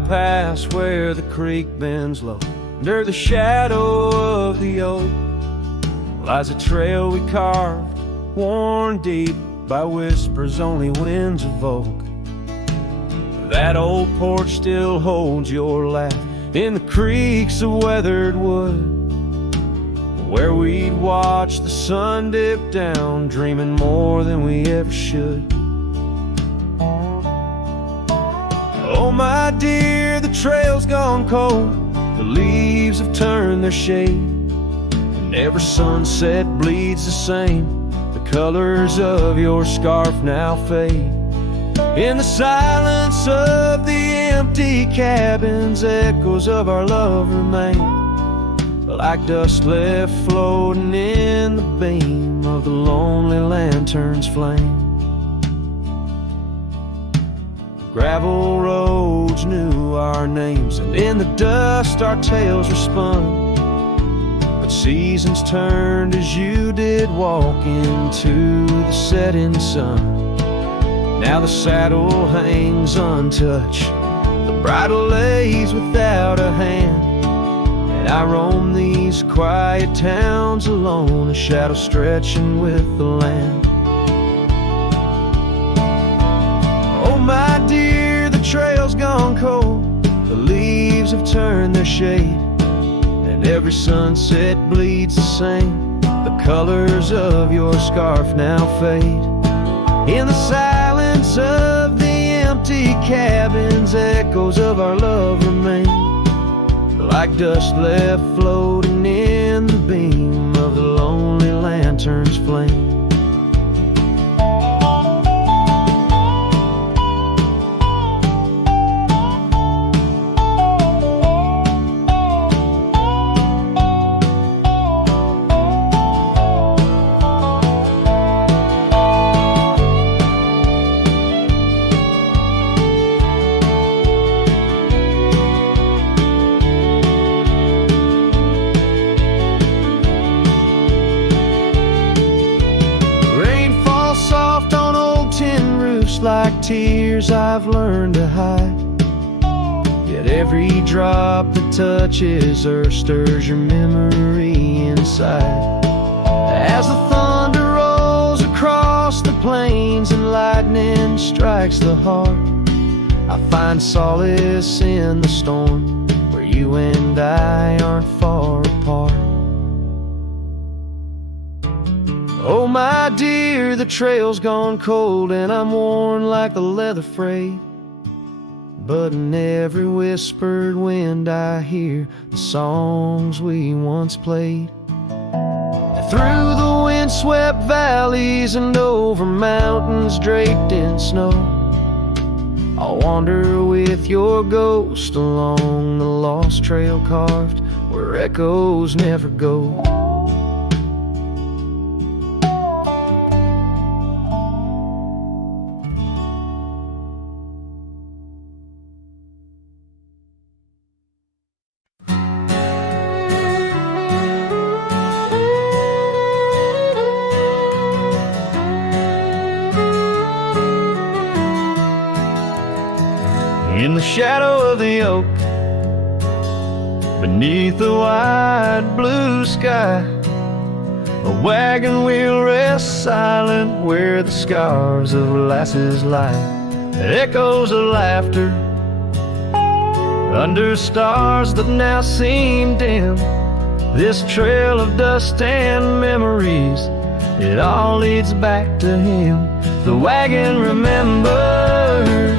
out past where the creek bends low, under the shadow of the oak, lies a trail we carved, worn deep by whispers only winds evoke. That old porch still holds your laugh in the creaks of weathered wood, where we'd watch the sun dip down, dreaming more than we ever should. Oh my dear, the trail's gone cold, the leaves have turned their shade, and every sunset bleeds the same. The colors of your scarf now fade. In the silence of the empty cabins, echoes of our love remain, like dust left floating in the beam of the lonely lantern's flame. Gravel roads knew our names, and in the dust our tales were spun. But seasons turned as you did walk into the setting sun. Now the saddle hangs untouched, the bridle lays without a hand, and I roam these quiet towns alone, a shadow stretching with the land. Oh my dear, the trail's gone cold, the leaves have turned their shade, and every sunset bleeds the same. The colors of your scarf now fade. In the silence of the empty cabins, echoes of our love remain, like dust left floating in the beam of the lonely lantern's flame. Like tears I've learned to hide, yet every drop that touches earth stirs your memory inside. As the thunder rolls across the plains and lightning strikes the heart, I find solace in the storm, where you and I aren't far apart. Oh my dear, the trail's gone cold, and I'm worn like the leather freight, but in every whispered wind I hear the songs we once played. Through the windswept valleys and over mountains draped in snow, I'll wander with your ghost along the lost trail carved where echoes never go. In the shadow of the oak, beneath the wide blue sky, a wagon wheel rests silent where the scars of lasses lie. Echoes of laughter under stars that now seem dim. This trail of dust and memories, it all leads back to him. The wagon remembers,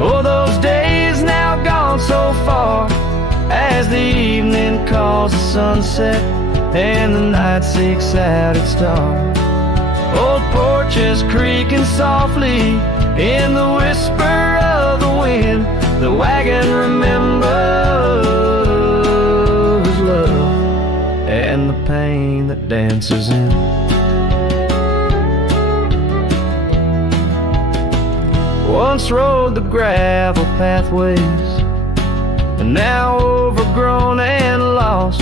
oh, those days now gone so far, as the evening calls the sunset and the night seeks out its star. Old porches creaking softly in the whisper of the wind. The wagon remembers love and the pain that dances in. Once rode the gravel pathways, and now overgrown and lost,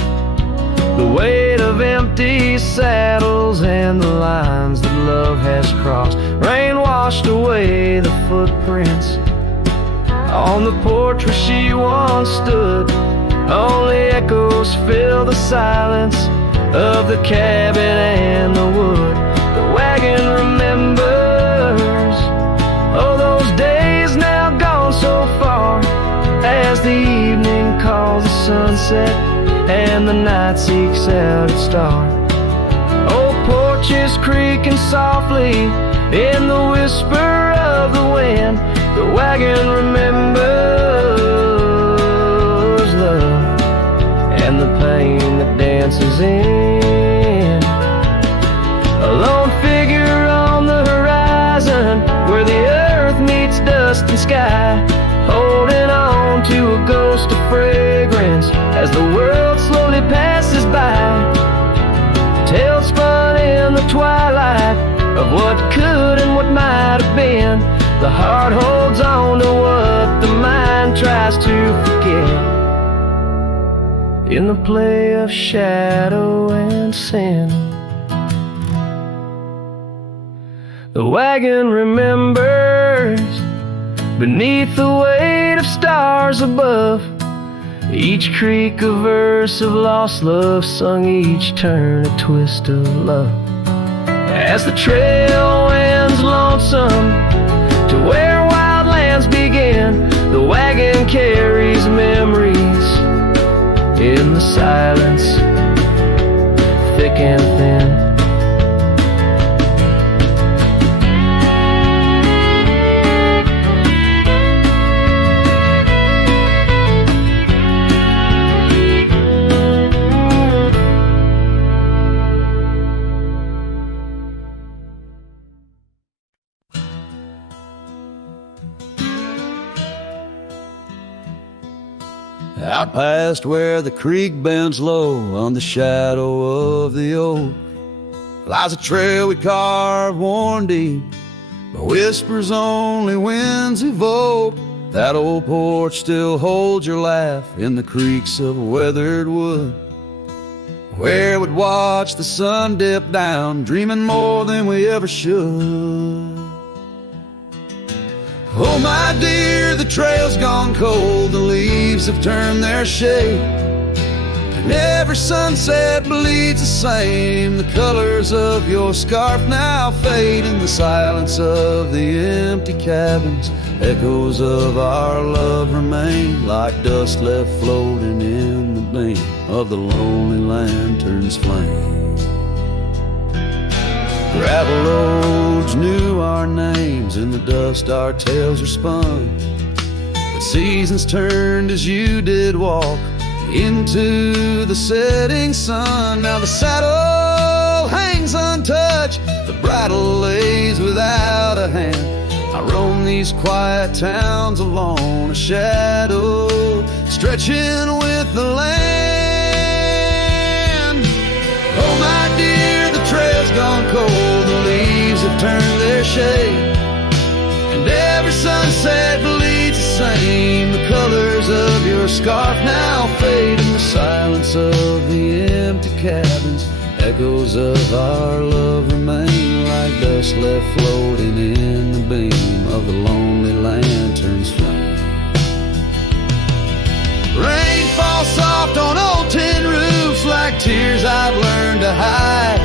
the weight of empty saddles and the lines that love has crossed. Rain washed away the footprints On the porch where she once stood, only echoes fill the silence of the cabin and the wood. The wagon remembers, oh, those days now gone so far, as the evening calls the sunset and the night seeks out its star. Old porches creaking softly in the whisper of the wind. The wagon remembers love and the pain that dances in. A lone figure on the horizon where the earth meets dust and sky, holding on to a ghost of fragrance as the world slowly passes by. Tales spun in the twilight of what could and what might have been. The heart holds on to what the mind tries to forget. In the play of shadow and sin, the wagon remembers beneath the weight of stars above. Each creak a verse of lost love sung, each turn a twist of love. As the trail winds lonesome to where wild lands begin, the wagon carries memories in the silence, thick and thin. Out past where the creek bends low on the shadow of the oak lies a trail we carved worn deep, but whispers only winds evoke. That old porch still holds your laugh in the creaks of weathered wood, where we'd watch the sun dip down, dreaming more than we ever should. Oh my dear, the trail's gone cold, the leaves have turned their shade, and every sunset bleeds the same. The colors of your scarf now fade in the silence of the empty cabins. Echoes of our love remain like dust left floating in the beam of the lonely lantern's flame. Gravel roads knew our names, in the dust our tales are spun, but seasons turned as you did walk into the setting sun. Now the saddle hangs untouched, the bridle lays without a hand. I roam these quiet towns alone, a shadow stretching with the land. Oh my dear, the trail's gone cold, the leaves have turned their shade, and every sunset bleeds the same. The colors of your scarf now fade in the silence of the empty cabins. Echoes of our love remain like dust left floating in the beam of the lonely lantern's flame. Rain falls soft on old tin roofs like tears I've learned to hide,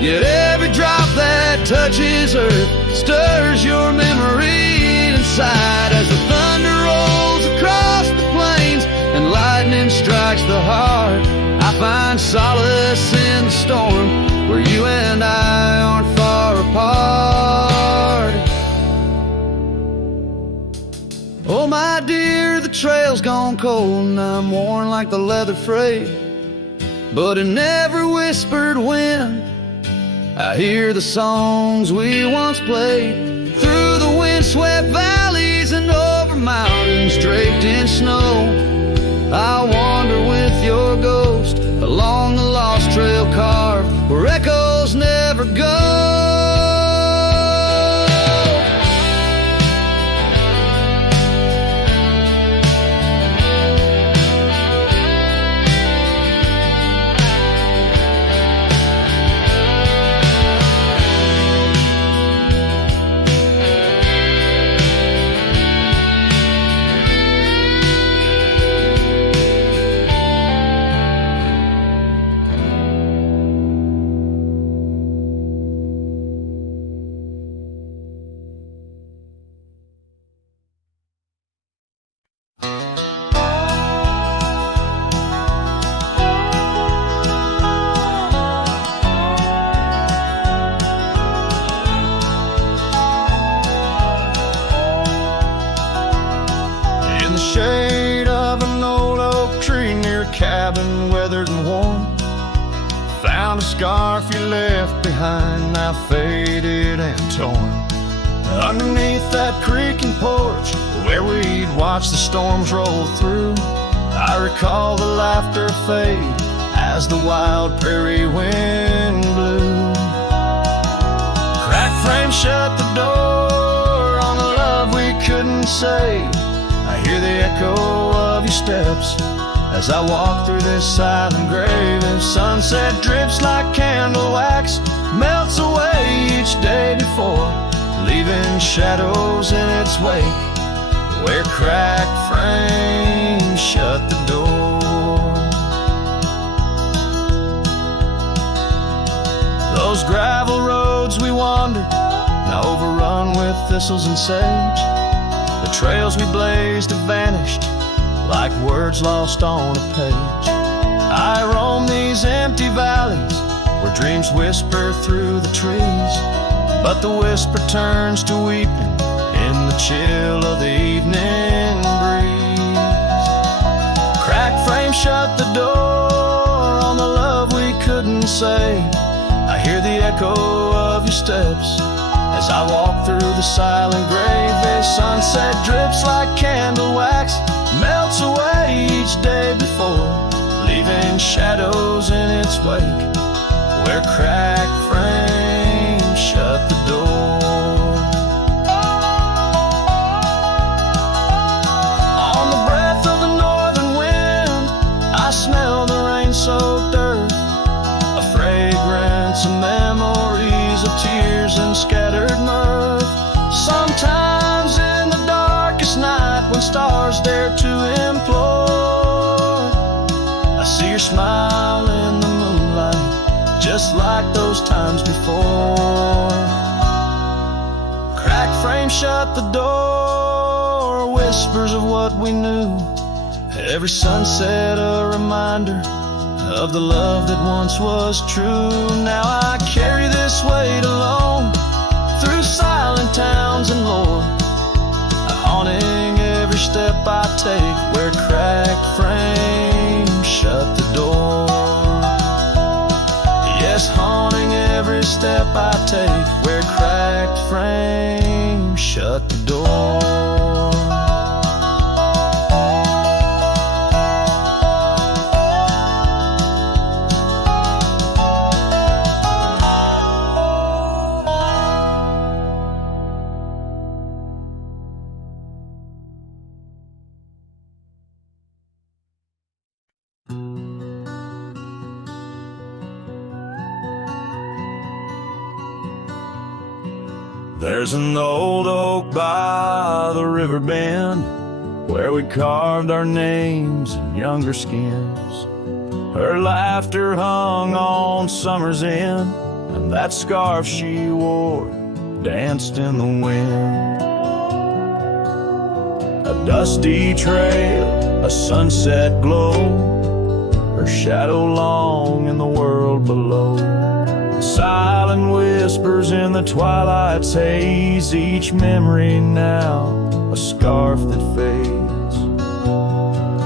yet every drop that touches earth stirs your memory inside. As the thunder rolls across the plains and lightning strikes the heart, I find solace in the storm where you and I aren't far apart. Oh my dear, the trail's gone cold and I'm worn like the leather freight, but in every whispered wind I hear the songs we once played. Through the windswept valleys and over mountains draped in snow, I'll wander with your ghost along the lost trail carved where echoes never go. Found a scarf you left behind, now faded and torn. Underneath that creaking porch, where we'd watch the storms roll through, I recall the laughter fade as the wild prairie wind blew. Cracked frame shut the door on the love we couldn't say. I hear the echo of your steps as I walk through this silent grave. If sunset drips like candle wax, melts away each day before, leaving shadows in its wake, where cracked frames shut the door. Those gravel roads we wandered, now overrun with thistles and sage. The trails we blazed have vanished like words lost on a page. I roam these empty valleys where dreams whisper through the trees, but the whisper turns to weeping in the chill of the evening breeze. Cracked frame shut the door on the love we couldn't say. I hear the echo of your steps as I walk through the silent grave. The sunset drips like candle wax, melts away each day before, leaving shadows in its wake, where cracked frames shut the door. On the breath of the northern wind, I smell the rain-soaked earth, a fragrance of memories of tears and scattered mirth. Sometimes in the darkest night, when stars dare to implore, I see your smile in the moonlight, just like those times before. Cracked frame shut the door, whispers of what we knew. Every sunset a reminder of the love that once was true. Now I carry this weight alone through silent towns and lore, haunting every step I take, where cracked frames shut the door. Yes, haunting every step I take, where cracked frames shut the door. There's an old oak by the river bend where we carved our names in younger skins. Her laughter hung on summer's end, and that scarf she wore danced in the wind. A dusty trail, a sunset glow, her shadow long in the world below. Silent whispers in the twilight's haze, each memory now a scarf that fades.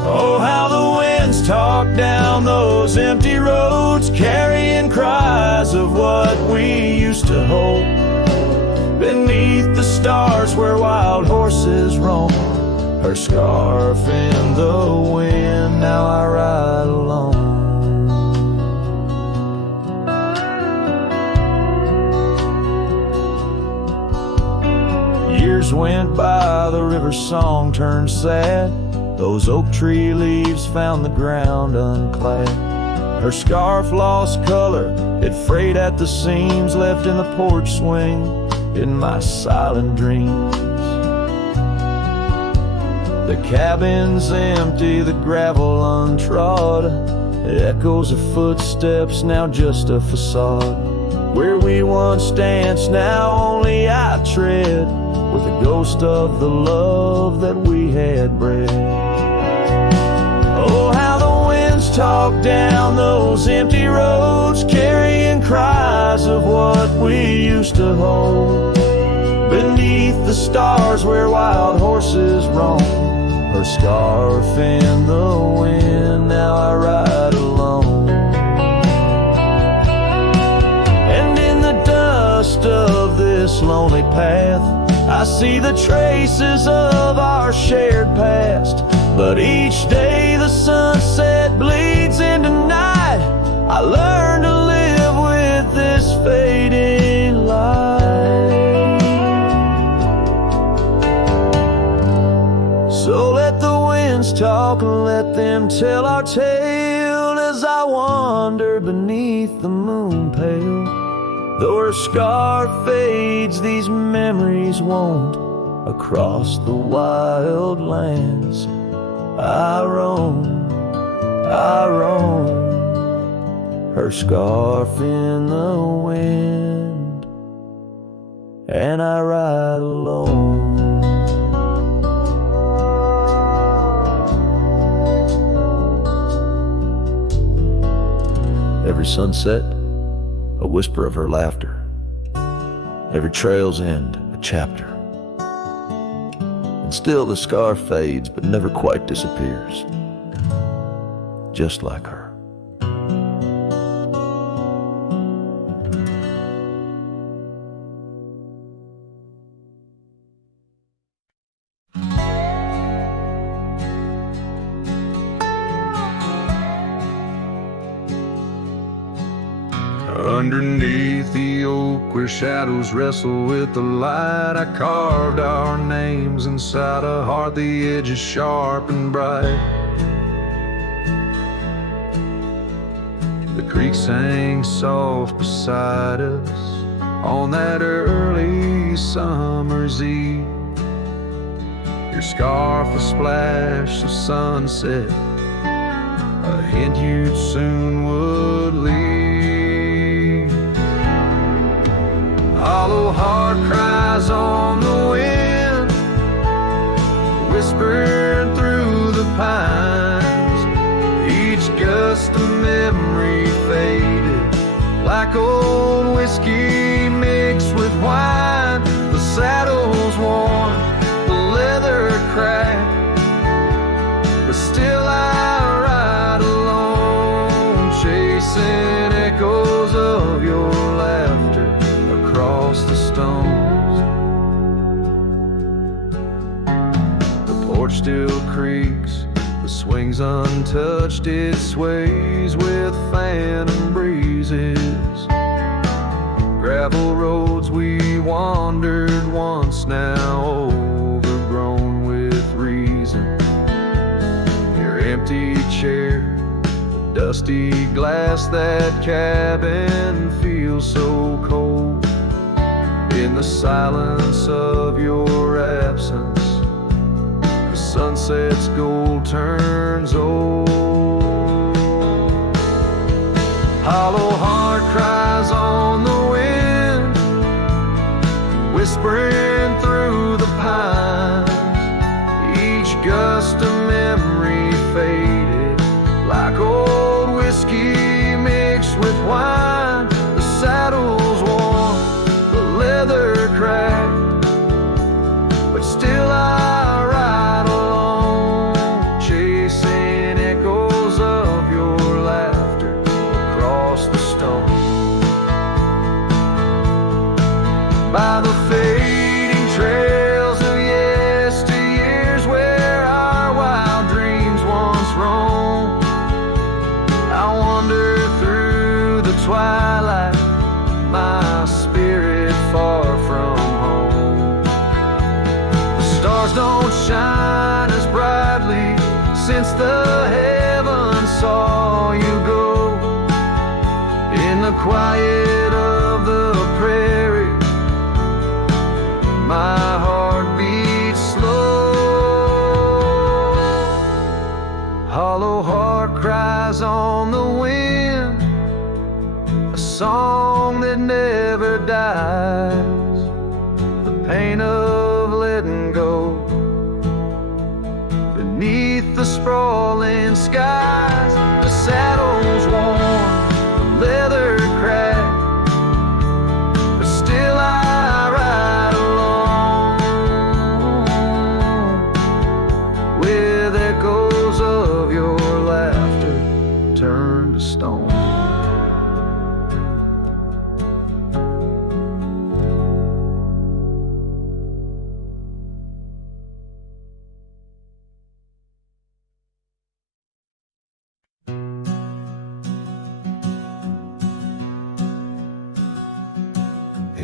Oh, how the winds talk down those empty roads, carrying cries of what we used to hold. Beneath the stars where wild horses roam, her scarf in the wind, now I ride alone. Years went by, the river's song turned sad. Those oak tree leaves found the ground unclad. Her scarf lost color, it frayed at the seams, left in the porch swing in my silent dreams. The cabin's empty, the gravel untrod, echoes of footsteps, now just a facade. Where we once danced, now only I tread, with the ghost of the love that we had bred. Oh, how the winds talk down those empty roads, carrying cries of what we used to hold. Beneath the stars where wild horses roam, her scarf in the wind, now I ride alone. lonely path. I see the traces of our shared past, but each day the sunset bleeds into night. I learn to live with this fading light. So let the winds talk and let them tell our tale as I wander beneath the moon pale. Though her scar fades, these memories won't. Across the wild lands I roam, her scarf in the wind, and I ride alone. Every sunset, a whisper of her laughter. Every trail's end, a chapter. And still the scar fades, but never quite disappears. Just like her. Underneath the oak where shadows wrestle with the light, I carved our names inside a heart, the edges sharp and bright. The creek sang soft beside us on that early summer's eve. Your scarf a splash of sunset, a hint you soon would leave. Hollow heart cries on the wind, whispered through the pines. Each gust of memory faded, like old whiskey mixed with wine. The saddle's worn, the leather cracked, but still I ride alone, chasing echoes of your laughter across the stones. The porch still creaks, the swing's untouched, it sways with phantom breezes. Gravel roads we wandered once, now overgrown with reason. Your empty chair, the dusty glass, that cabin feels so cold. In the silence of your absence, the sunset's gold turns old. Hollow heart cries on the wind, whispering through the pines. Each gust of memory faded, like old whiskey mixed with wine. The saddle's worn, leather cracked, but still I ride alone, chasing echoes of your laughter across the stone. By the fading trails of yesteryears where our wild dreams once roamed, I wander through the twilight, my spirit far from home. The stars don't shine as brightly since the heavens saw you go. In the quiet of the prairie, my heart beats slow. Hollow heart cries on the wind, a song that never dies. The pain of letting go beneath the sprawling skies. The saddle's worn, the leather cracked, but still I ride alone, with echoes of your laughter turned to stone.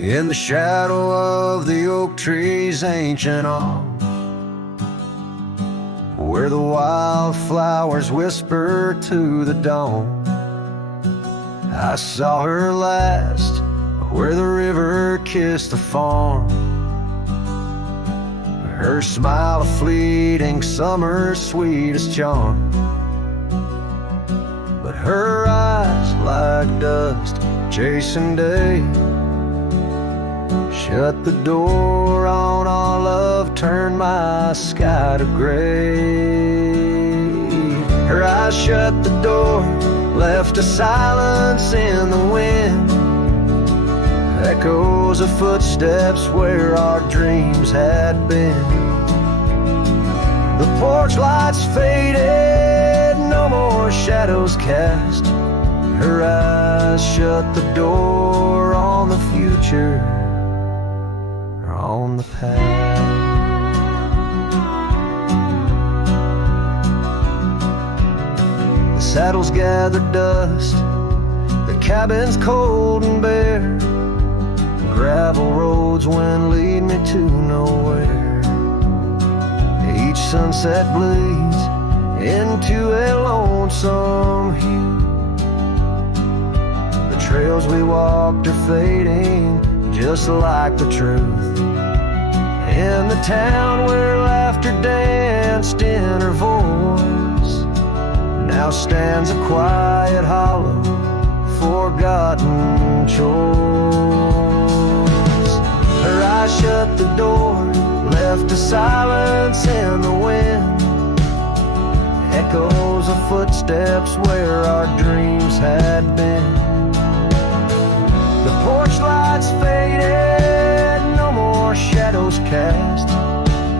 in the shadow of the oak tree's ancient arm, where the wildflowers whisper to the dawn. I saw her last where the river kissed the farm, her smile a fleeting summer's sweetest charm. But her eyes like dust chasing day shut the door on our love, turned my sky to gray. Her eyes shut the door, left a silence in the wind, echoes of footsteps where our dreams had been. The porch lights faded, no more shadows cast. Her eyes shut the door on the future, on the past. The saddles gathered dust, the cabin's cold and bare, gravel roads went lead me to nowhere. Each sunset bleeds into a lonesome hue. The trails we walked are fading just like the truth. In the town where laughter danced in her voice, now stands a quiet hollow, forgotten choice. Her eyes shut the door, left a silence in the wind, echoes of footsteps where our dreams had been. The porch lights faded, no more shadows cast.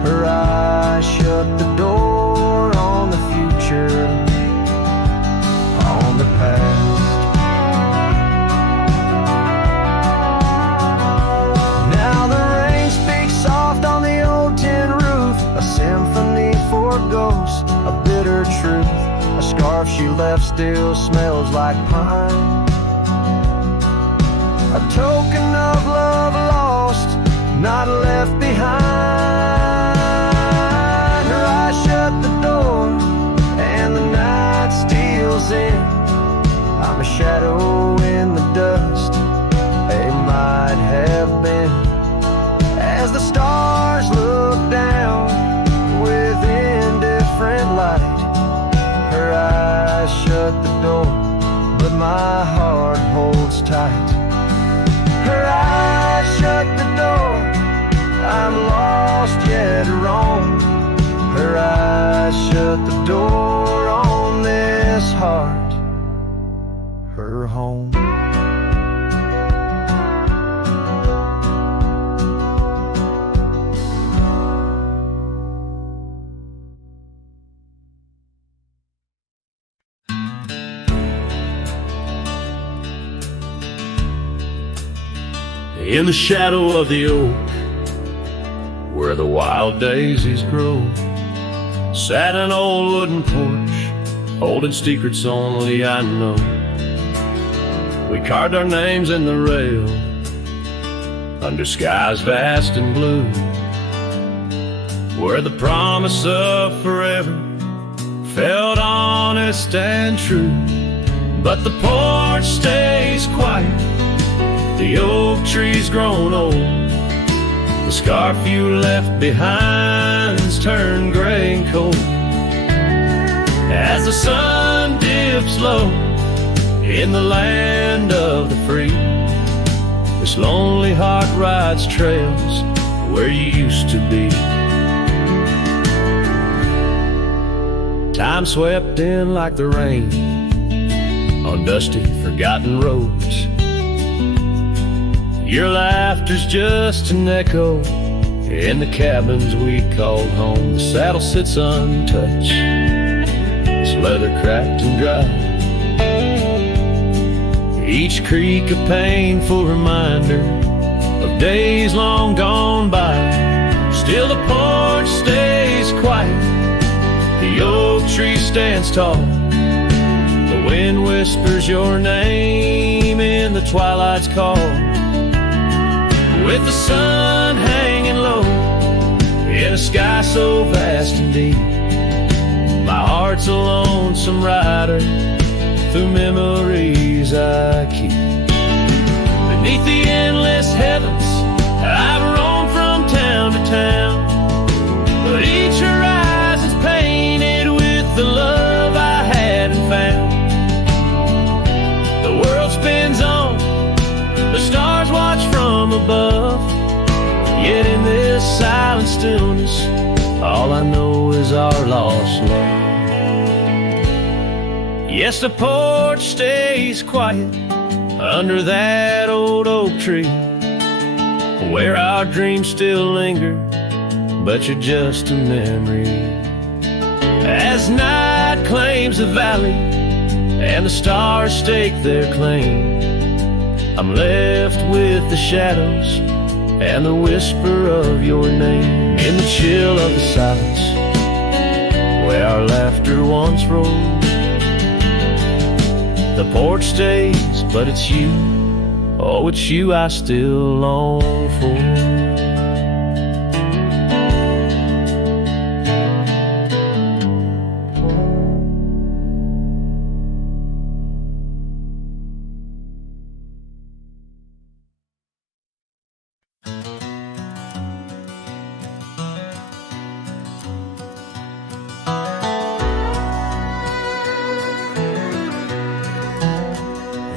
Her eyes shut the door on the future, on the past. Now the rain speaks soft on the old tin roof, a symphony for ghosts, a bitter truth. A scarf she left still smells like pine, a token of love lost, not left behind. Her eyes shut the door and the night steals in. I'm a shadow in the dust, a might have been. As the stars look down with indifferent light, her eyes shut the door, but my heart holds tight. Her eyes shut the door, I'm lost yet wrong. Her eyes shut the door on this heart, her home. In the shadow of the oak, where the wild daisies grow, sat an old wooden porch, holding secrets only I know. We carved our names in the rail, under skies vast and blue, where the promise of forever felt honest and true. But the porch stays quiet, the oak tree's grown old, the scarf you left behind's turned gray and cold. As the sun dips low in the land of the free, this lonely heart rides trails where you used to be. Time swept in like the rain on dusty, forgotten roads. Your laughter's just an echo in the cabins we called home. The saddle sits untouched, its leather cracked and dry, each creak a painful reminder of days long gone by. Still the porch stays quiet, the oak tree stands tall, the wind whispers your name in the twilight's call. with the sun hanging low in a sky so vast and deep. My heart's a lonesome rider through memories I keep. Beneath the endless heavens, I've roamed from town to town, but each horizon's painted with the love I hadn't found. The world spins on, the stars watch from above, yet in this silent stillness, all I know is our lost love. Yes, the porch stays quiet under that old oak tree, where our dreams still linger, but you're just a memory. As night claims the valley and the stars stake their claim, I'm left with the shadows and the whisper of your name. In the chill of the silence, where our laughter once rolled, the porch stays, but it's you, oh, it's you I still long for.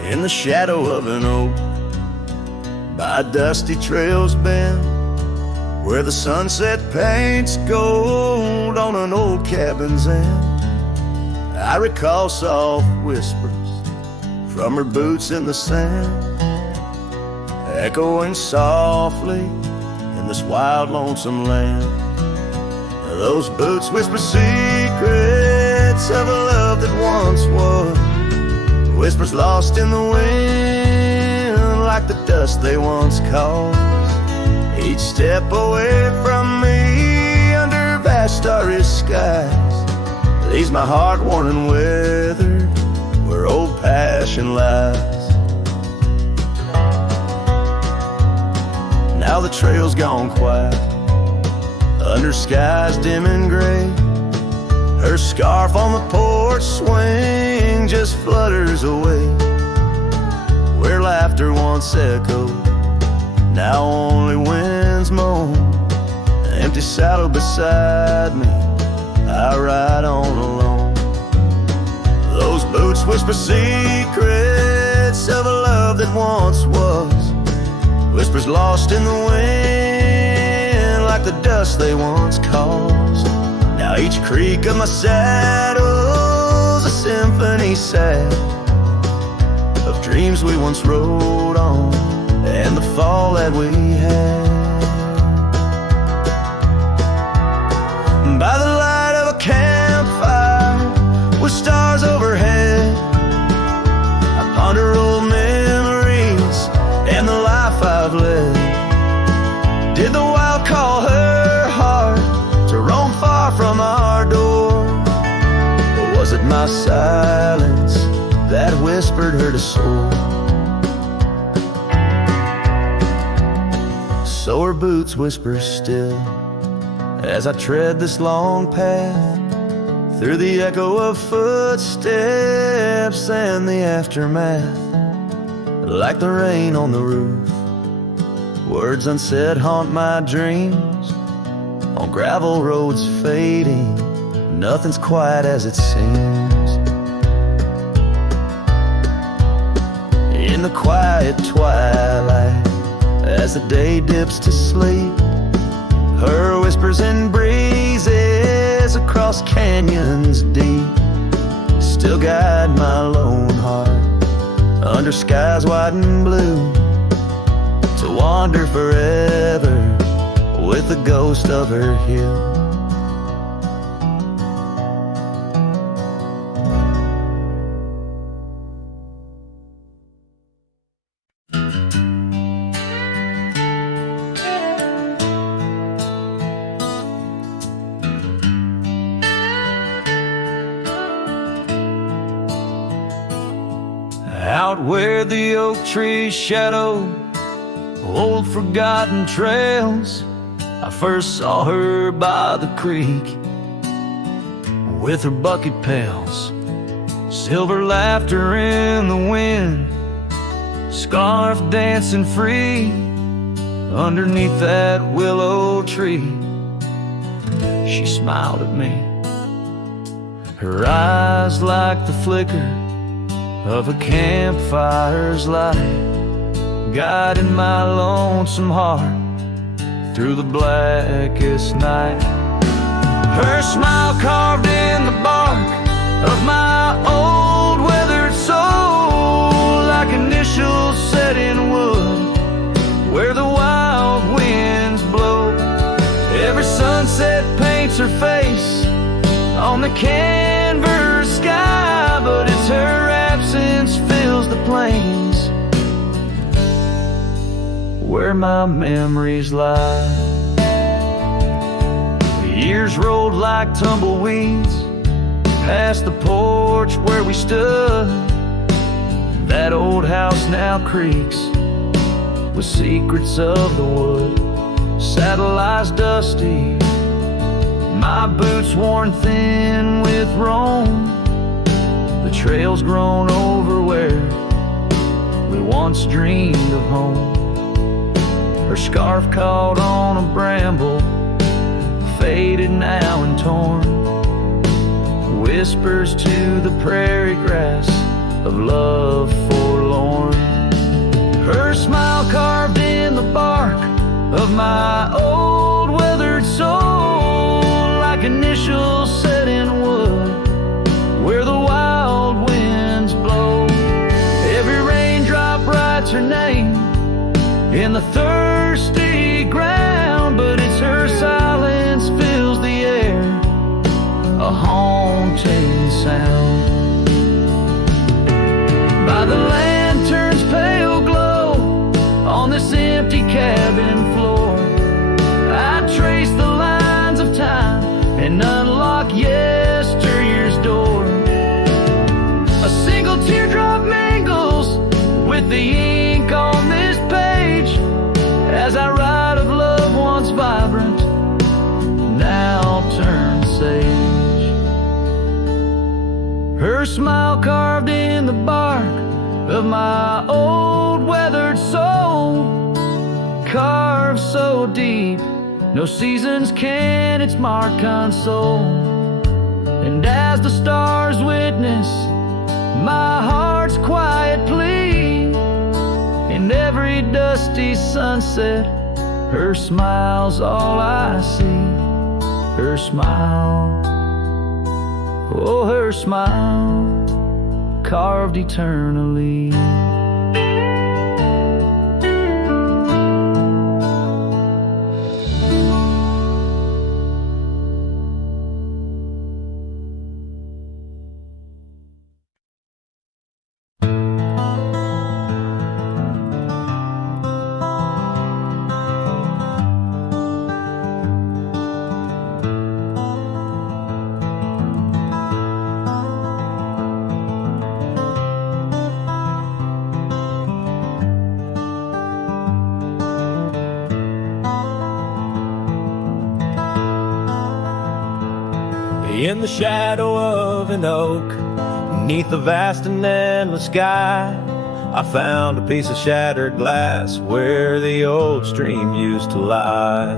In the shadow of an oak, by a dusty trail's bend, where the sunset paints gold on an old cabin's end, I recall soft whispers from her boots in the sand, echoing softly in this wild, lonesome land. Those boots whisper secrets of a love that once was, whispers lost in the wind like the dust they once caused. Each step away from me under vast starry skies leaves my heart worn and weathered where old passion lies. Now the trail's gone quiet under skies dim and gray. Her scarf on the porch swing just flutters away. Where laughter once echoed, now only winds moan. An empty saddle beside me, I ride on alone. Those boots whisper secrets of a love that once was, whispers lost in the wind like the dust they once caused. Now each creak of my saddle's a symphony sad of dreams we once rode on and the fall that we had. By the light of a campfire with stars overhead, I ponder old memories and the life I've led. Did the wild call her heart to roam far from our door? Or was it my silence that whispered her to soar? So her boots whisper still as I tread this long path through the echo of footsteps and the aftermath. Like the rain on the roof, words unsaid haunt my dreams. On gravel roads fading, nothing's quite as it seems. In the quiet twilight, as the day dips to sleep, her whispers and breezes across canyons deep still guide my lone heart under skies white and blue, to wander forever with the ghost of her hill. Out where the oak tree's shadow Old forgotten trails. I first saw her by the creek with her bucket pails, silver laughter in the wind, scarf dancing free underneath that willow tree. She smiled at me, her eyes like the flicker of a campfire's light, guiding my lonesome heart through the blackest night. Her smile carved in the bark of my old weathered soul, like initials set in wood where the wild winds blow. Every sunset paints her face on the canvas sky, but it's her absence fills the plains where my memories lie. The years rolled like tumbleweeds past the porch where we stood. That old house now creaks with secrets of the wood. Saddle eyes dusty, my boots worn thin with Rome. The trail's grown over where we once dreamed of home. Her scarf caught on a bramble, faded now and torn, whispers to the prairie grass of love forlorn. Her smile carved in the bark of my old weathered soul, like initials set in wood where the wild winds blow. Every raindrop writes her name in the thirsty ground, but it's her silence fills the air, a haunting sound. By the lantern's pale glow on this empty cabin floor, I trace the lines of time and unlock yesteryear's door. A single teardrop mingles with the ink on this page as I write of love once vibrant, now turned sage. Her smile carved in the bark of my old weathered soul, carved so deep no seasons can its mark console. And as the stars witness my heart's quiet plea, in every dusty sunset, her smile's all I see. Her smile, oh, her smile, carved eternally. In the shadow of an oak, beneath the vast and endless sky, I found a piece of shattered glass where the old stream used to lie.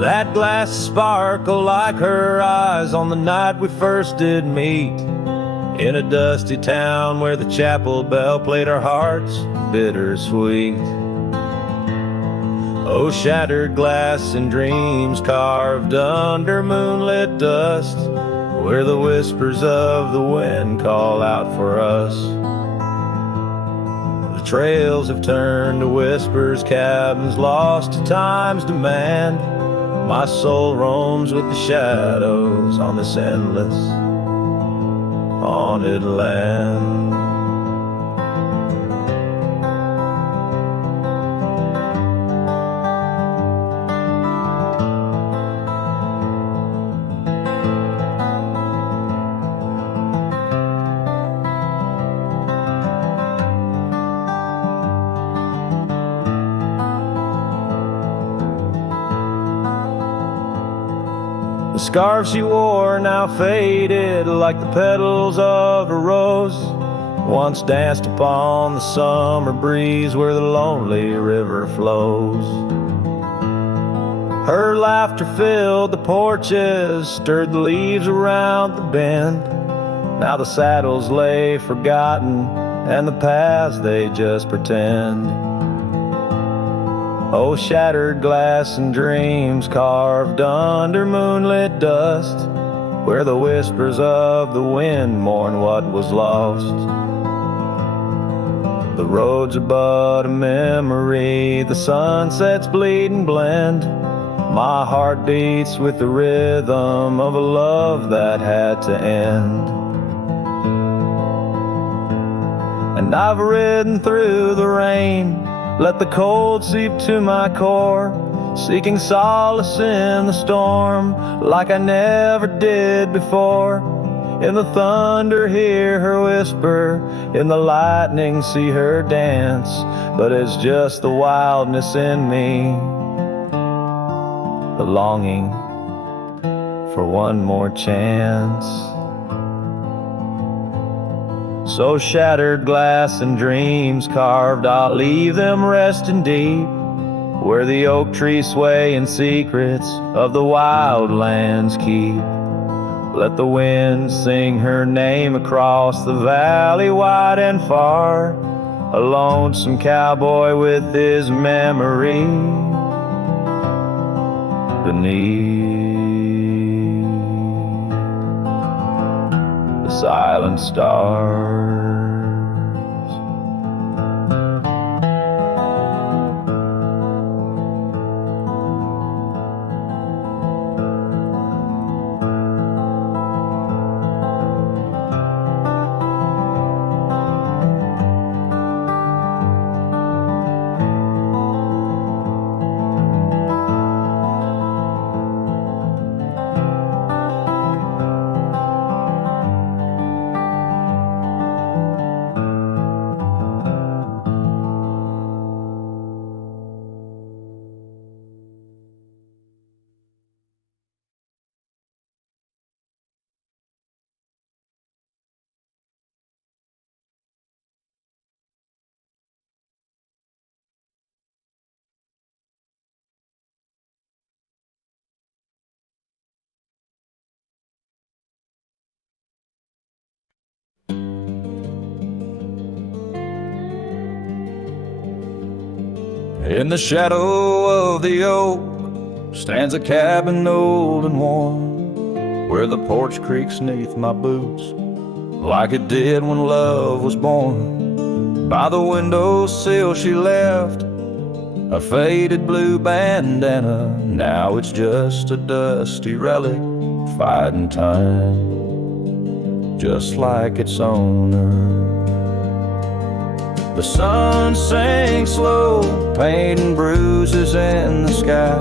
That glass sparkled like her eyes on the night we first did meet, in a dusty town where the chapel bell played our hearts bittersweet. Oh, shattered glass and dreams carved under moonlit dust, where the whispers of the wind call out for us. The trails have turned to whispers, cabins lost to time's demand. My soul roams with the shadows on this endless haunted land. scarf she wore now faded like the petals of a rose, once danced upon the summer breeze where the lonely river flows. Her laughter filled the porches, stirred the leaves around the bend. Now the saddles lay forgotten, and the paths they just pretend. Oh, shattered glass and dreams carved under moonlit dust, where the whispers of the wind mourn what was lost. The roads are but a memory, the sunsets bleed and blend. My heart beats with the rhythm of a love that had to end. And I've ridden through the rain, let the cold seep to my core, seeking solace in the storm like I never did before. In the thunder hear her whisper, in the lightning see her dance, but it's just the wildness in me, the longing for one more chance. So shattered glass and dreams carved, I'll leave them resting deep, where the oak trees sway and secrets of the wild lands keep. Let the wind sing her name across the valley wide and far, a lonesome cowboy with his memory beneath the silent stars. In the shadow of the oak stands a cabin old and warm, where the porch creaks neath my boots like it did when love was born. By the windowsill she left a faded blue bandana, now it's just a dusty relic fighting time, just like its owner. The sun sank slow, painting bruises in the sky,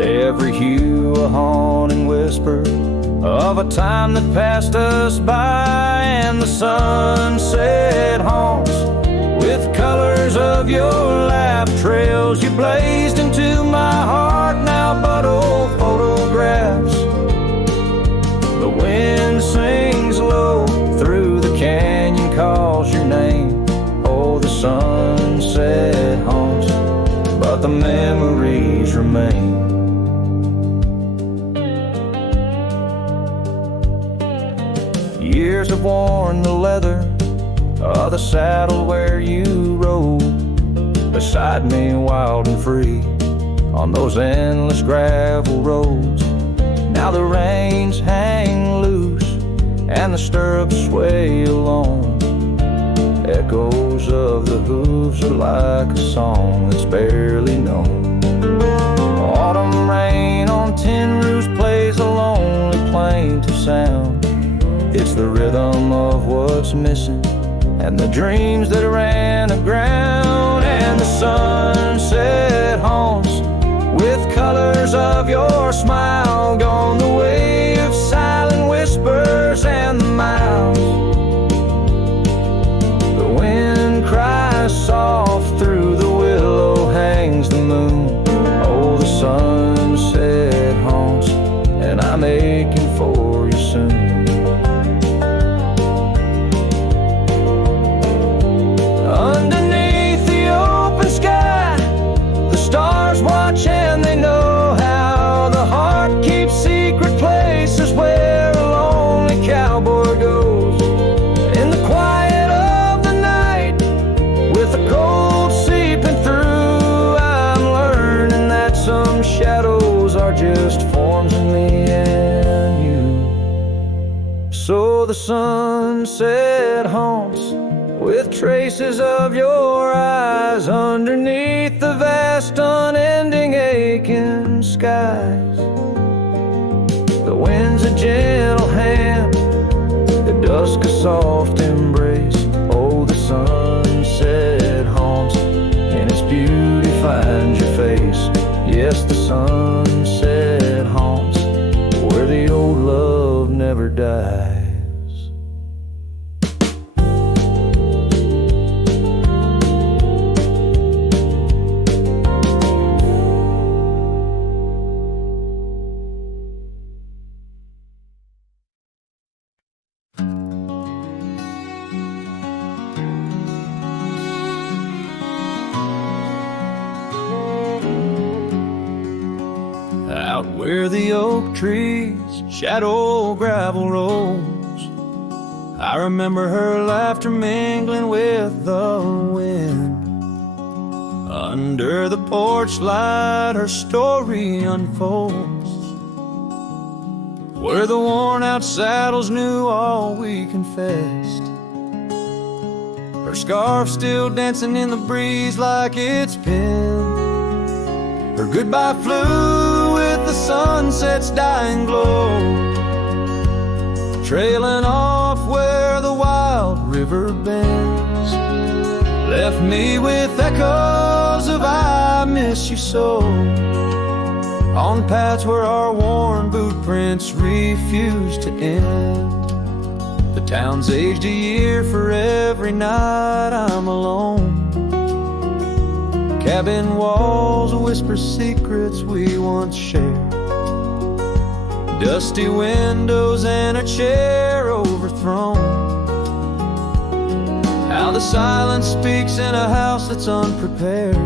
every hue a haunting whisper of a time that passed us by. And the sunset haunts with colors of your lap, trails you blazed into my heart, now but old photographs. The wind sings low through the canyon, calls your name. The sunset haunts, but the memories remain. Years have worn the leather of the saddle where you rode beside me, wild and free, on those endless gravel roads. Now the reins hang loose and the stirrups sway along. Echoes of the hooves are like a song that's barely known. Autumn rain on tin roofs plays a lonely plaintive sound. It's the rhythm of what's missing and the dreams that ran aground. And the sunset haunts with colors of your smile, gone the way of silent whispers and the miles. Cries soft through the willow, hangs the moon. Oh, the sunset haunts, and I make So the sunset haunts with traces of your eyes underneath the vast unending aching skies. The wind's a gentle hand, the dusk a soft embrace. Oh, the sunset haunts and its beauty finds your face. Yes, the sunset haunts where the old love never dies. Out where the oak trees shadow gravel rolls, I remember her laughter mingling with the wind. Under the porch light her story unfolds, where the worn out saddles knew all we confessed. Her scarf still dancing in the breeze like it's been. Her goodbye flew with the sunset's dying glow, trailing off where the wild river bends. Left me with echoes of I miss you so, on paths where our worn boot prints refuse to end. The town's aged a year for every night I'm alone. Cabin walls whisper secrets we once shared. Dusty windows and a chair overthrown. How the silence speaks in a house that's unprepared.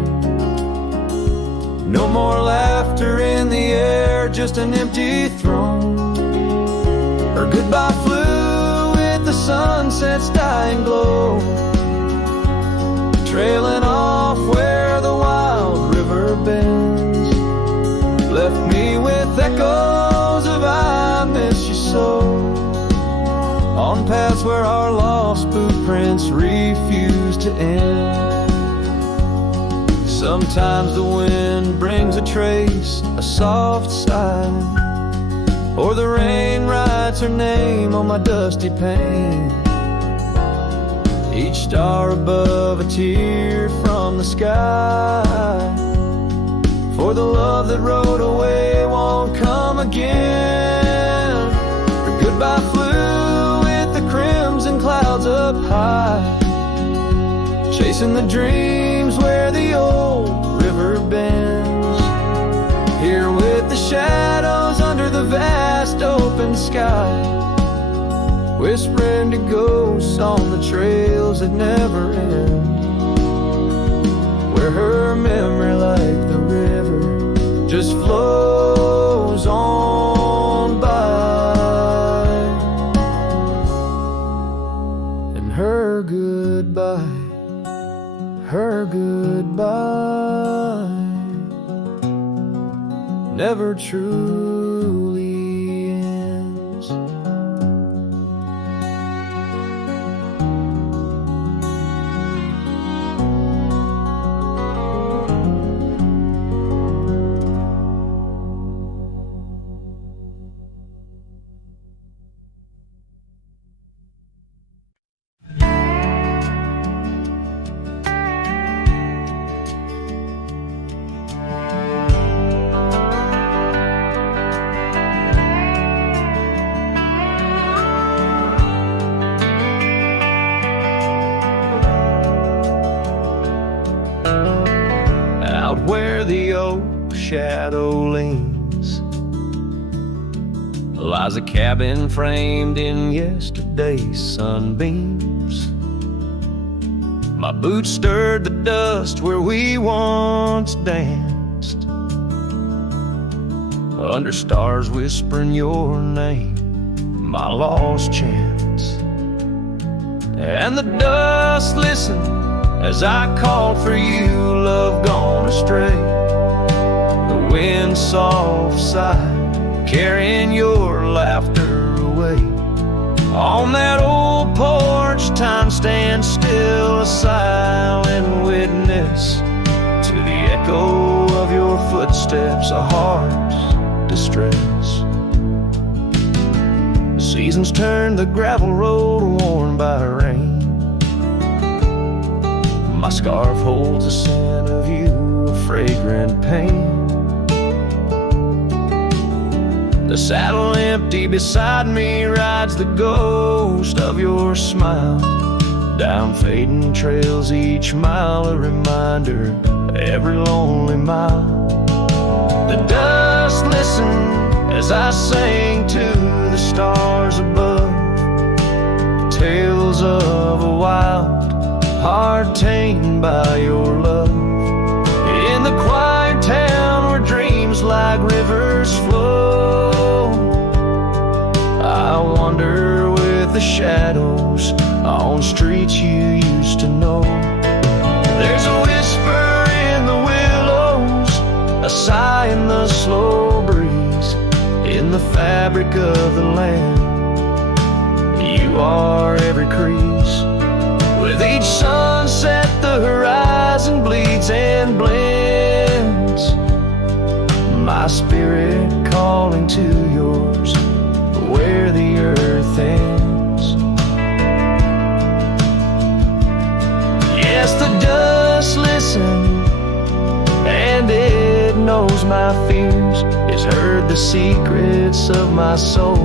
No more laughter in the air, just an empty throne. Her goodbye flew with the sunset's dying glow, trailing off where the wild river bends. Left me with echoes of I miss you so, on paths where our lost boot prints refuse to end. Sometimes the wind brings a trace, a soft sigh, or the rain writes her name on my dusty pane. Each star above a tear from the sky, for the love that rode away won't come again. Her goodbye flew with the crimson clouds up high, chasing the dreams where the old river bends. Here with the shadows under the vast open sky, whispering to ghosts on the trails that never end, where her memory like the river just flows on by. And her goodbye never truly ends. Where the oak shadow leans lies a cabin framed in yesterday's sunbeams. My boots stirred the dust where we once danced, under stars whispering your name, my lost chance. And the dust listened as I called for you, love gone astray. The wind's soft sigh, carrying your laughter away. On that old porch, time stands still, a silent witness to the echo of your footsteps, a heart's distress. The seasons turn the gravel road worn by rain. My scarf holds a scent of you, a fragrant pain. The saddle empty beside me rides the ghost of your smile. Down fading trails each mile, a reminder every lonely mile. The dust listened as I sang to the stars above, tales of a wild heart tamed by your love. In the quiet town where dreams like rivers flow, I wander with the shadows on streets you used to know. There's a whisper in the willows, a sigh in the slow breeze, in the fabric of the land. You are every crease. With each sunset the horizon bleeds and blends, my spirit calling to yours where the earth ends. Yes, the dust listens and it knows my fears, it's heard the secrets of my soul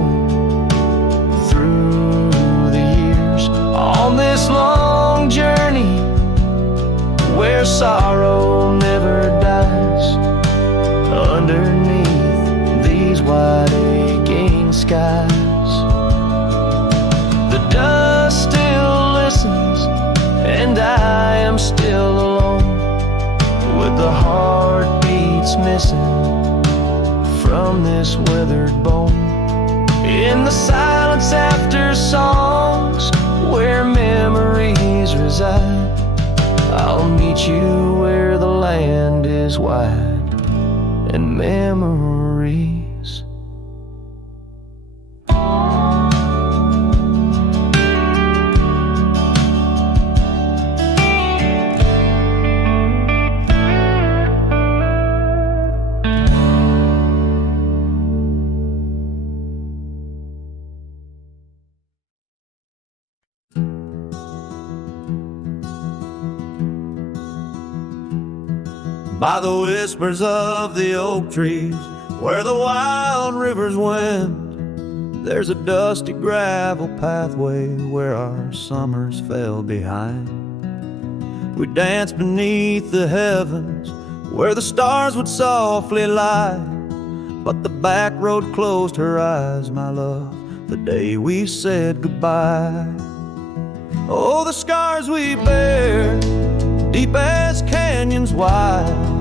through the years. On this long journey where sorrow never dies, underneath these wide aching skies, the dust still listens and I am still alone, with the heartbeats missing from this weathered bone. In the silence after songs where memories reside, I'll meet you where the land is wide and memories. By the whispers of the oak trees, where the wild rivers wend, there's a dusty gravel pathway where our summers fell behind. We danced beneath the heavens where the stars would softly lie, but the back road closed her eyes, my love, the day we said goodbye. Oh, the scars we bear, deep as canyons wide,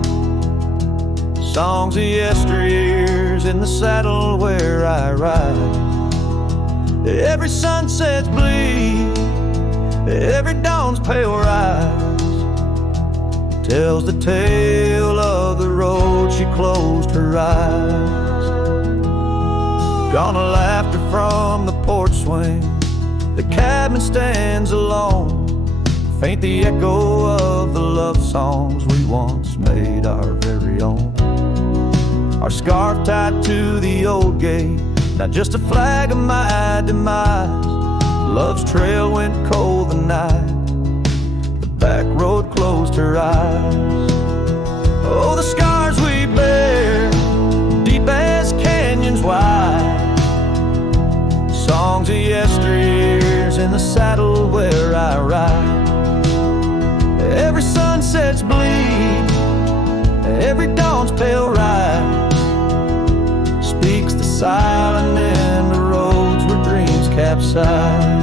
songs of yesteryears in the saddle where I ride. Every sunset's bleed, every dawn's pale rise, tells the tale of the road she closed her eyes. Gone a laughter from the porch swing, the cabin stands alone, faint the echo of the love songs we once made our very own. Our scarf tied to the old gate, not just a flag of my demise. Love's trail went cold the night the back road closed her eyes. Oh, the scars we bear, deep as canyons wide, songs of yesteryears in the saddle where I ride. Every sunset's bleed, every dawn's pale rise, speaks the silent in the roads where dreams capsize.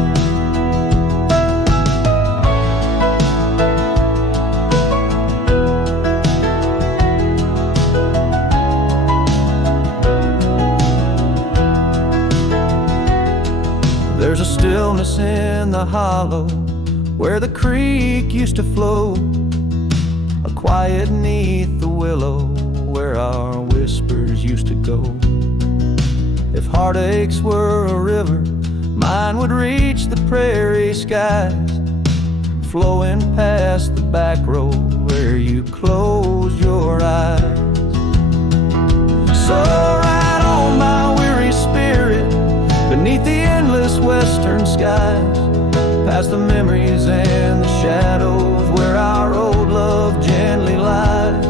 There's a stillness in the hollow where the creek used to flow, a quiet neath the willow where our whispers used to go. If heartaches were a river, Mine would reach the prairie skies, flowing past the back road where you close your eyes. So ride on my weary spirit beneath the endless western skies, past the memories and the shadows where our old love gently lies.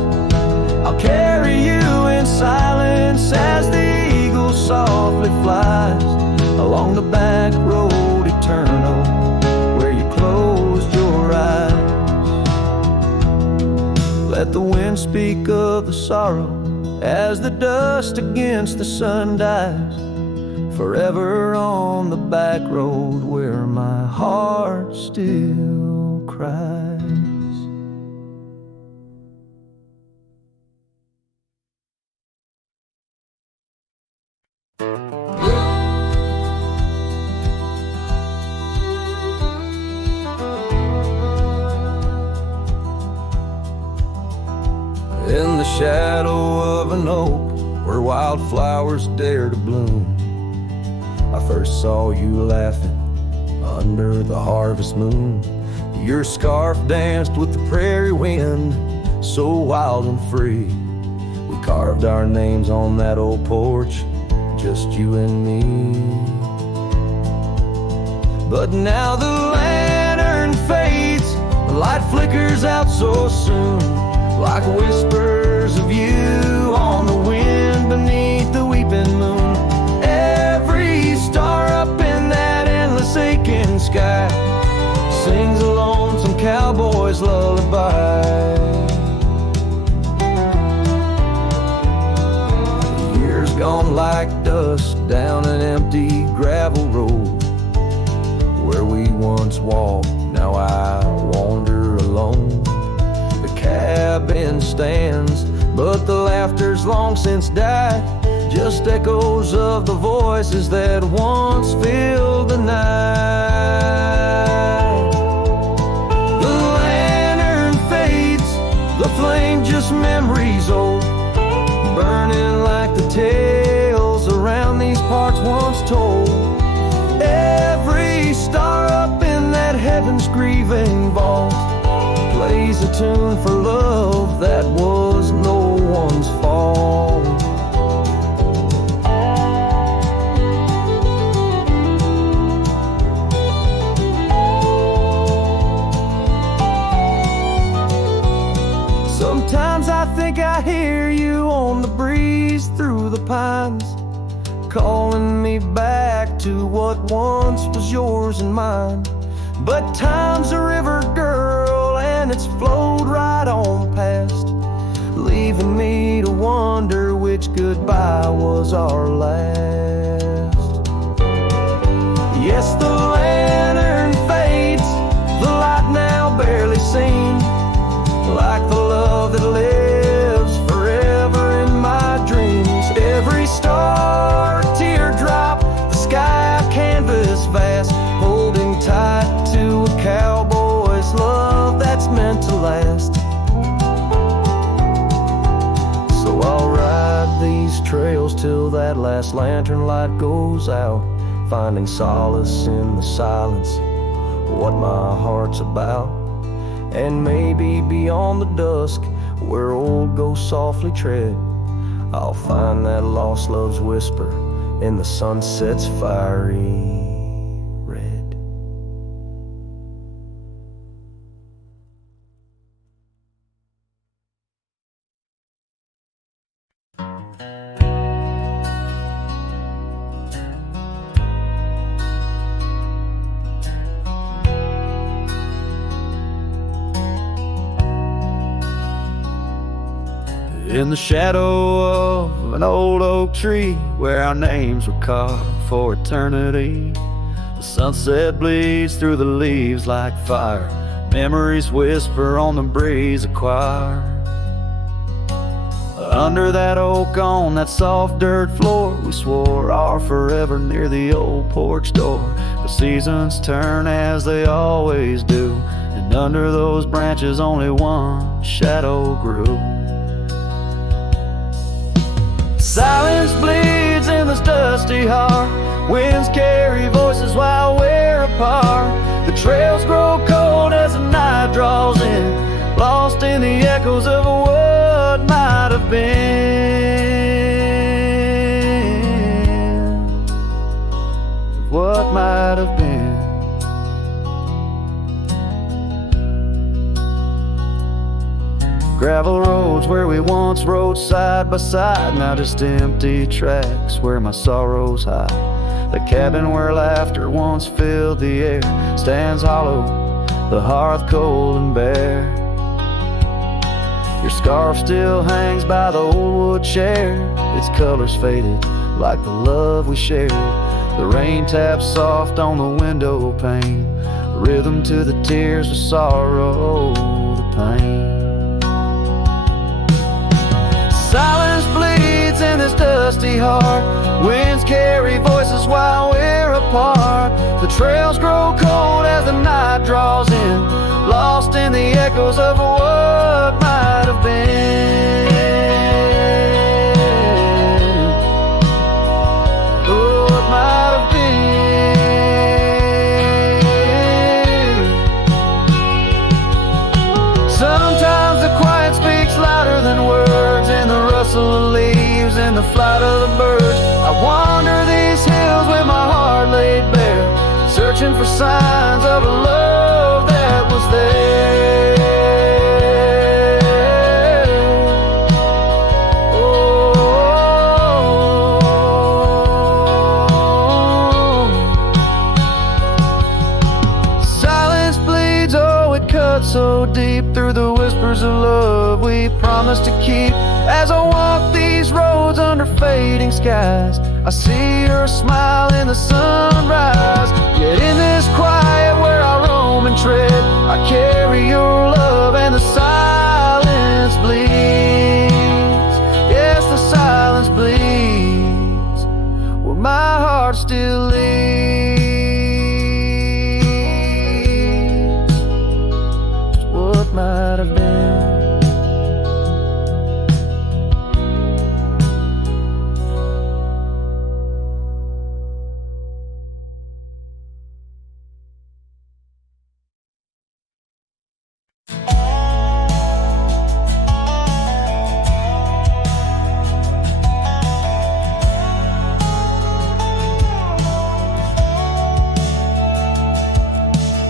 I'll carry you in silence as the eagle softly flies along the back road eternal where you closed your eyes. Let the wind speak of the sorrow as the dust against the sun dies, forever on the back road where my heart still cries. In the shadow of an oak where wildflowers dare to bloom, I first saw you laughing under the harvest moon. Your scarf danced with the prairie wind, so wild and free. We carved our names on that old porch, just you and me. But now the lantern fades, the light flickers out so soon, like whispers of you on the wind beneath the weeping moon. Every star up in that endless aching sky sings a lonesome cowboy's lullaby. Years gone like dust down an empty gravel road where we once walked, now I wander alone. The cabin stands, but the laughter's long since died, just echoes of the voices that once filled the night. The lantern fades, the flame just memories old, burning like the tales around these parts once told. Every star up in that heaven's grieving vault plays a tune for love that was no one's fault. Sometimes I think I hear you on the breeze through the pines, calling me back to what once was yours and mine. But time's a river, girl, and it's flowed right on past, leaving me to wonder which goodbye was our last. Yes, the lantern fades, the light now barely seen, like the love that lives forever in my dreams. Every star, a teardrop, the sky, a canvas vast, holding tight to a cowboy's love that's meant to last. So I'll ride these trails till that last lantern light goes out, finding solace in the silence, what my heart's about. And maybe beyond the dusk, where old ghosts softly tread, I'll find that lost love's whisper in the sunset's fiery red. In the shadow of an old oak tree where our names were carved for eternity, the sunset bleeds through the leaves like fire, memories whisper on the breeze, a choir. Under that oak on that soft dirt floor, we swore our forever near the old porch door. The seasons turn as they always do, and under those branches only one shadow grew. Silence bleeds in this dusty heart. Winds carry voices while we're apart. The trails grow cold as the night draws in, lost in the echoes of what might have been. What might have been. Gravel roads where we once rode side by side, now just empty tracks where my sorrows hide. The cabin where laughter once filled the air stands hollow, the hearth cold and bare. Your scarf still hangs by the old wood chair, its colors faded like the love we shared. The rain taps soft on the window pane, rhythm to the tears of sorrow, the pain. Silence bleeds in this dusty heart. Winds carry voices while we're apart. The trails grow cold as the night draws in, lost in the echoes of what might have been. Oh, what might have been. Sometimes the quiet speaks louder than words, in the rustle of leaves, in the flight of the birds. I wander these hills with my heart laid bare, searching for signs of a love that was there. Oh, silence bleeds, oh, it cuts so deep through the whispers of love we promised to keep. As I walk these roads under fading skies, I see your smile in the sunrise. Yet in this quiet where I roam and tread, I carry your love and the silence bleeds. Yes, the silence bleeds where my heart still leads. Just what might have been.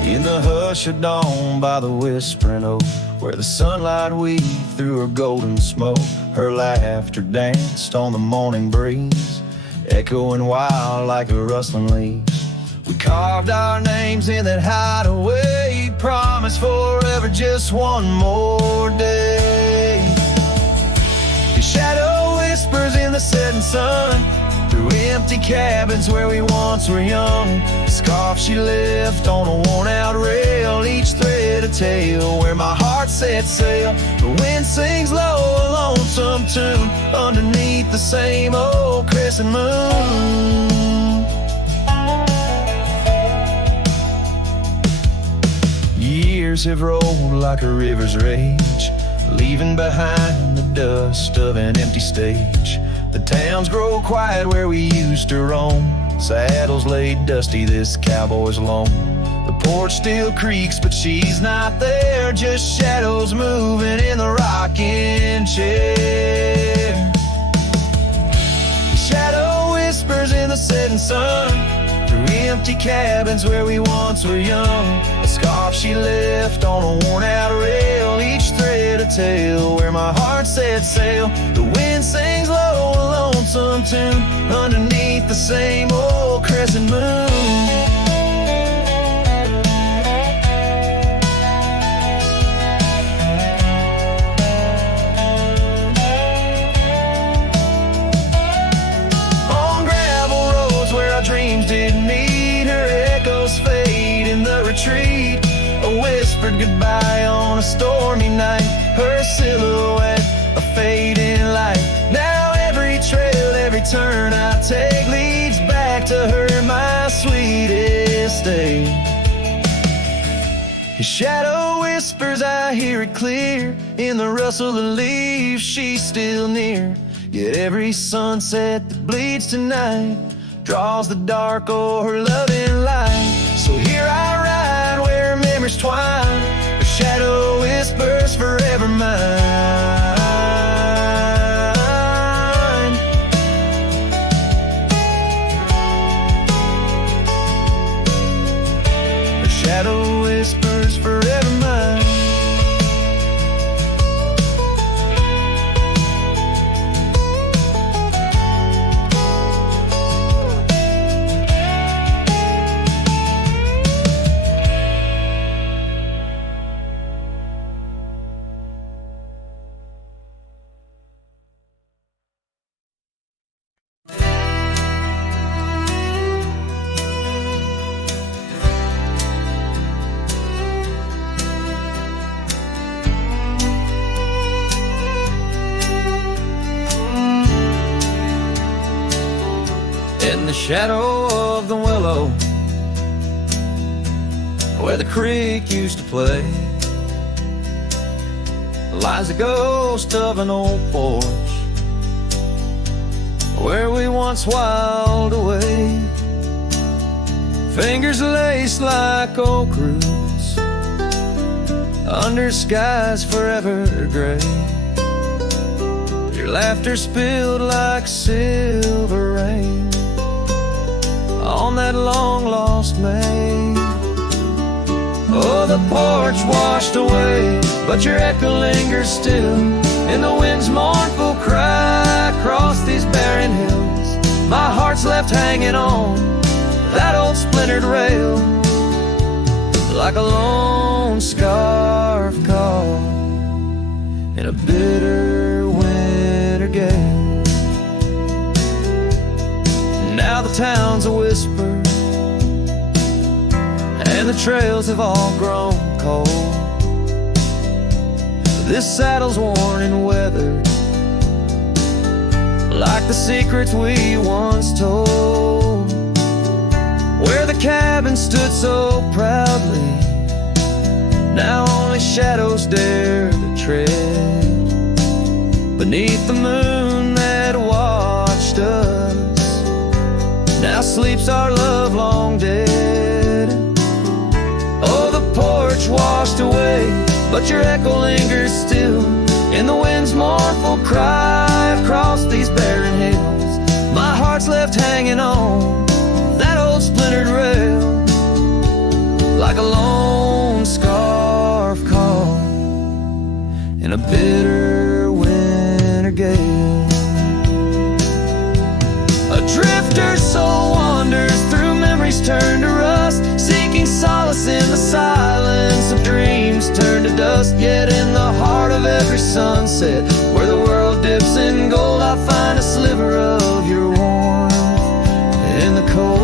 In the hush of dawn by the whispering oak, where the sunlight weaved through her golden smoke, her laughter danced on the morning breeze, echoing wild like a rustling leaf. We carved our names in that hideaway, promised forever just one more day. Your shadow whispers in the setting sun, through empty cabins where we once were young. The scarf she left on a worn-out rail, each thread a tale where my heart set sail. The wind sings low a lonesome tune underneath the same old crescent moon. Years have rolled like a river's rage, leaving behind the dust of an empty stage. The towns grow quiet where we used to roam, saddles laid dusty, this cowboy's alone. The porch still creaks, but she's not there, just shadows moving in the rocking chair. The shadow whispers in the setting sun, through empty cabins where we once were young. A scarf she left on a worn-out rail, each thread a tale where my heart set sail. The wind sings low a lonesome tune underneath the same old crescent moon. Dreams didn't meet, her echoes fade in the retreat. A whispered goodbye on a stormy night, her silhouette a fading light. Now every trail, every turn I take leads back to her, my sweetest day. Your shadow whispers, I hear it clear, in the rustle of leaves she's still near. Yet every sunset that bleeds tonight draws the dark o'er loving light. So here I ride where memories twine, a shadow whispers forever mine. A shadow whispers forever mine. In the shadow of the willow, where the creek used to play, lies a ghost of an old porch where we once whiled away. Fingers laced like oak roots under skies forever gray. Your laughter spilled like silver rain on that long-lost May. Oh, the porch washed away, but your echo lingers still in the wind's mournful cry across these barren hills. My heart's left hanging on that old splintered rail like a lone scarf caught in a bitter winter gale. Now the town's a whisper, and the trails have all grown cold. This saddle's worn and weathered like the secrets we once told. Where the cabin stood so proudly, now only shadows dare to tread beneath the moon that watched us. Now sleeps our love long dead. Oh, the porch washed away, but your echo lingers still in the wind's mournful cry across these barren hills. My heart's left hanging on that old splintered rail like a lone scarf caught in a bitter winter gale. A drifter's soul wanders through memories turned to rust, seeking solace in the silence of dreams turned to dust. Yet in the heart of every sunset, where the world dips in gold, I find a sliver of your warmth in the cold.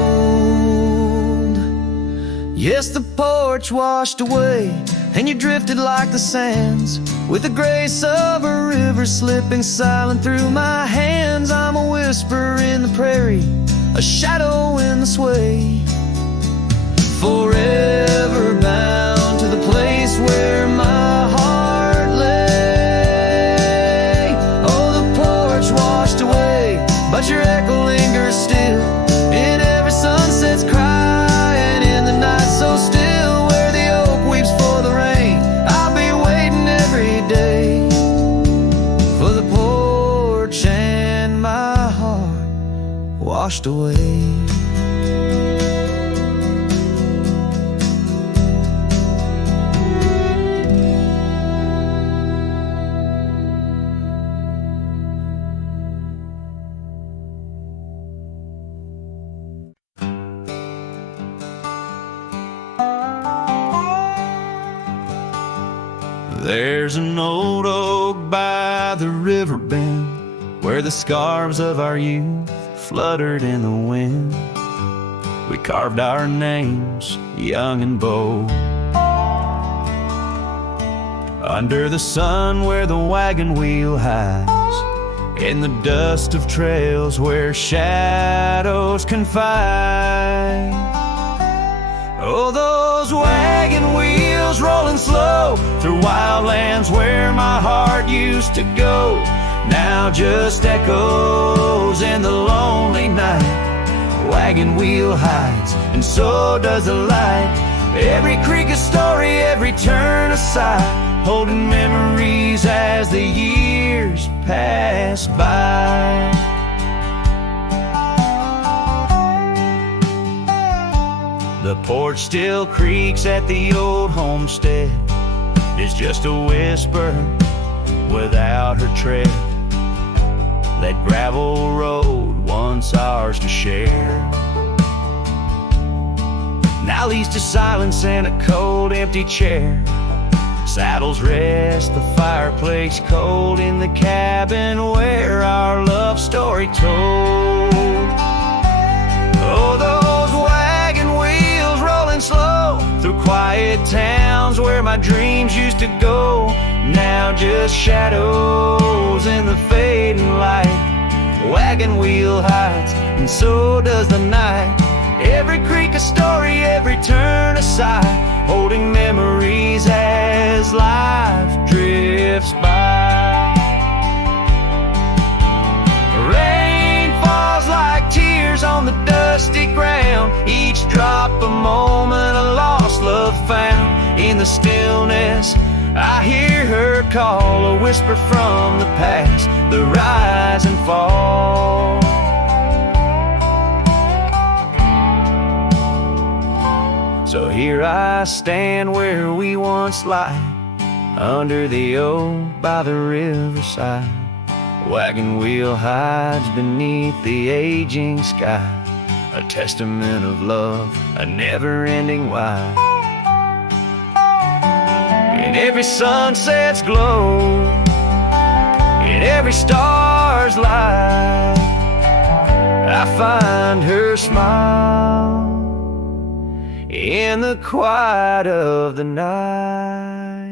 Yes, the porch washed away, and you drifted like the sands, with the grace of a river slipping silent through my hands. I'm a whisper in the prairie, a shadow in the sway, forever bound to the place where my heart lay. Oh, the porch washed away, but your echo lingers still in every sunset's cry, and in the night so still where the oak weeps for the rain. I'll be waiting every day for the porch and my heart washed away. There's an old oak by the river bend where the scarves of our youth fluttered in the wind. We carved our names, young and bold, under the sun where the wagon wheel hides, in the dust of trails where shadows confide. Oh, those wagon wheels rolling slow through wildlands where my heart used to go. now just echoes in the lonely night. Wagon wheel hides, and so does the light. Every creak a story, every turn a sigh, holding memories as the years pass by. The porch still creaks at the old homestead. It's just a whisper without her tread. That gravel road, once ours to share, now leads to silence and a cold empty chair. Saddles rest, the fireplace cold in the cabin where our love story told. Oh, those wagon wheels rolling slow through quiet towns where my dreams used to go, now just shadows in the fading light. Wagon wheel hides, and so does the night. Every creak a story, every turn a sigh, holding memories as life drifts by. Rain falls like tears on the dusty ground, each drop a moment, a lost love found. In the stillness I hear her call, a whisper from the past, the rise and fall. So here I stand where we once lie, under the oak by the riverside. Wagon wheel hides beneath the aging sky, a testament of love, a never-ending why. In every sunset's glow, in every star's light, I find her smile in the quiet of the night.